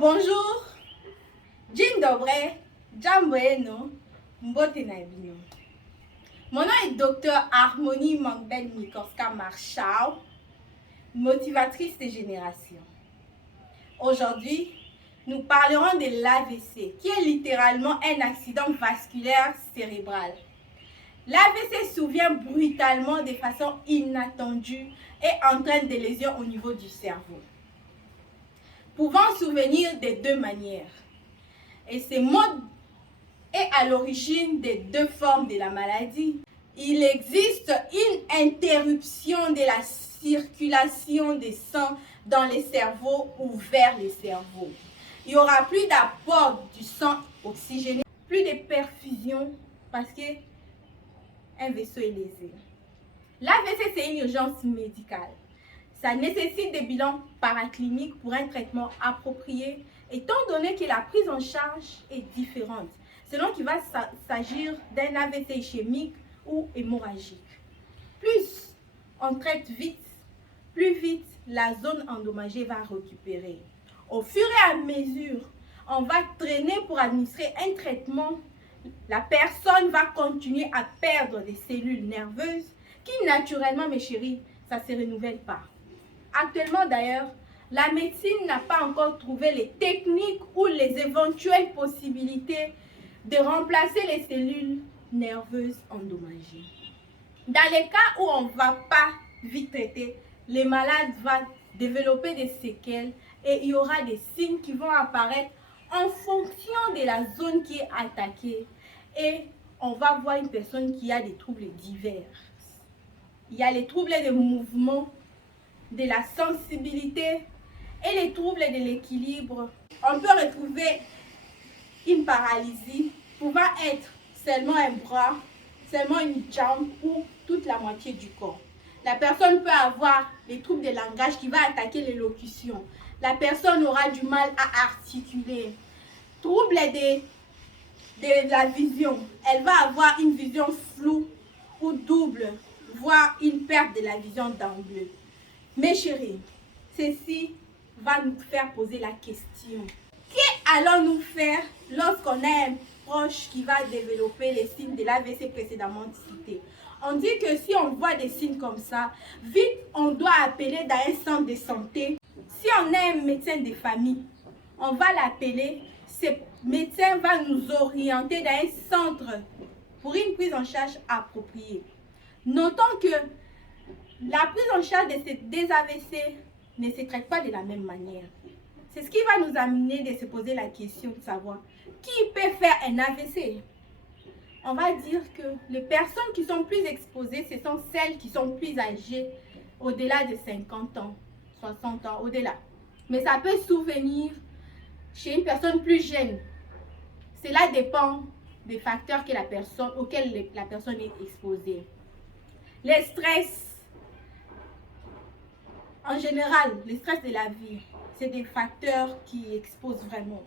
Bonjour, Dzień dobry, jambo mbote na bino. Mon nom est Dr Harmonie Mangbel Mikorska Marshall, motivatrice de génération. Aujourd'hui, nous parlerons de l'AVC, qui est littéralement un accident vasculaire cérébral. L'AVC survient brutalement de façon inattendue et entraîne des lésions au niveau du cerveau, pouvant survenir de deux manières. Et ce mode est à l'origine des deux formes de la maladie. Il existe une interruption de la circulation des sang dans les cerveaux ou vers les cerveaux. Il n'y aura plus d'apport du sang oxygéné, plus de perfusion parce qu'un vaisseau est lésé. L'AVC, c'est une urgence médicale. Ça nécessite des bilans paracliniques pour un traitement approprié, étant donné que la prise en charge est différente, selon qu'il va s'agir d'un AVC ischémique ou hémorragique. Plus on traite vite, plus vite la zone endommagée va récupérer. Au fur et à mesure, on va traîner pour administrer un traitement. La personne va continuer à perdre des cellules nerveuses qui, naturellement, mes chéris, ça ne se renouvelle pas. Actuellement, d'ailleurs, la médecine n'a pas encore trouvé les techniques ou les éventuelles possibilités de remplacer les cellules nerveuses endommagées. Dans les cas où on ne va pas vite traiter, les malades vont développer des séquelles et il y aura des signes qui vont apparaître en fonction de la zone qui est attaquée. Et on va voir une personne qui a des troubles divers. Il y a les troubles de mouvement, de la sensibilité et les troubles de l'équilibre. On peut retrouver une paralysie pouvant être seulement un bras, seulement une jambe ou toute la moitié du corps. La personne peut avoir les troubles de langage qui vont attaquer l'élocution. La personne aura du mal à articuler. Troubles de la vision. Elle va avoir une vision floue ou double, voire une perte de la vision d'angle. Mes chéris, ceci va nous faire poser la question. Qu'allons-nous faire lorsqu'on a un proche qui va développer les signes de l'AVC précédemment cités? On dit que si on voit des signes comme ça, vite on doit appeler dans un centre de santé. Si on a un médecin de famille, on va l'appeler. Ce médecin va nous orienter dans un centre pour une prise en charge appropriée. Notons que la prise en charge des AVC ne se traite pas de la même manière. C'est ce qui va nous amener de se poser la question de savoir qui peut faire un AVC. On va dire que les personnes qui sont plus exposées, ce sont celles qui sont plus âgées, au-delà de 50 ans, 60 ans, au-delà. Mais ça peut survenir chez une personne plus jeune. Cela dépend des facteurs auxquels la personne est exposée. Les stress, en général, les stress de la vie, c'est des facteurs qui exposent vraiment.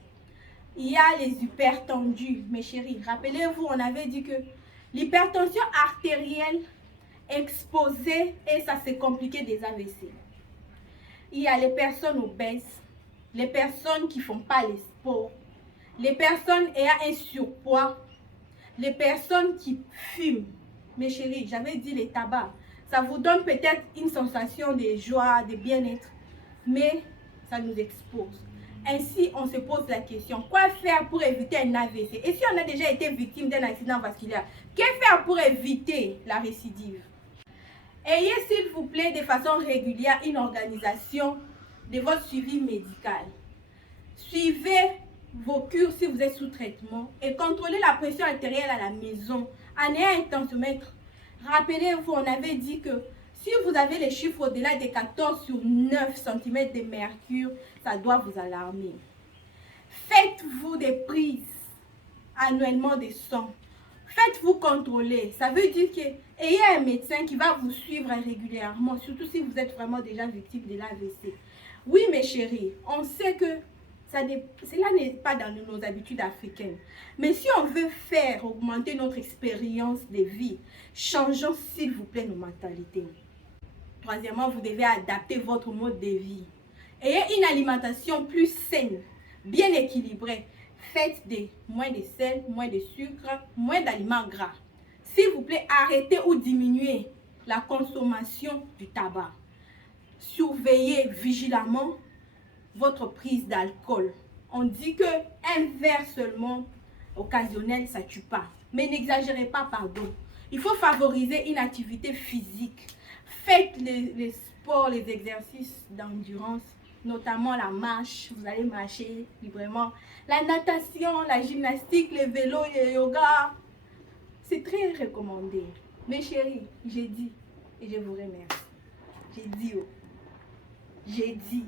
Il y a les hypertendus, mes chéris. Rappelez-vous, on avait dit que l'hypertension artérielle exposée et ça s'est compliqué des AVC. Il y a les personnes obèses, les personnes qui ne font pas les sports, les personnes ayant un surpoids, les personnes qui fument. Mes chéris, j'avais dit les tabacs. Ça vous donne peut-être une sensation de joie, de bien-être, mais ça nous expose. Ainsi, on se pose la question, quoi faire pour éviter un AVC? Et si on a déjà été victime d'un accident vasculaire, que faire pour éviter la récidive? Ayez s'il vous plaît de façon régulière une organisation de votre suivi médical. Suivez vos cures si vous êtes sous traitement et contrôlez la pression artérielle à la maison en ayant un tensiomètre. Rappelez-vous, on avait dit que si vous avez les chiffres au-delà de 14 sur 9 cm de mercure, ça doit vous alarmer. Faites-vous des prises annuellement de sang. Faites-vous contrôler. Ça veut dire que ayez un médecin qui va vous suivre régulièrement, surtout si vous êtes vraiment déjà victime de l'AVC. Oui, mes chéris, on sait que cela n'est pas dans nos habitudes africaines. Mais si on veut faire augmenter notre expérience de vie, changeons s'il vous plaît nos mentalités. Troisièmement, vous devez adapter votre mode de vie. Ayez une alimentation plus saine. bien équilibré. Faites moins de sel, moins de sucre, moins d'aliments gras. S'il vous plaît, arrêtez ou diminuez la consommation du tabac. Surveillez vigilamment votre prise d'alcool. On dit que un verre seulement occasionnel, ça ne tue pas. Mais n'exagérez pas, pardon. Il faut favoriser une activité physique. Faites les sports, les exercices d'endurance, notamment la marche. Vous allez marcher librement. La natation, la gymnastique, le vélo, le yoga. C'est très recommandé. Mes chéris, j'ai dit et je vous remercie. J'ai dit.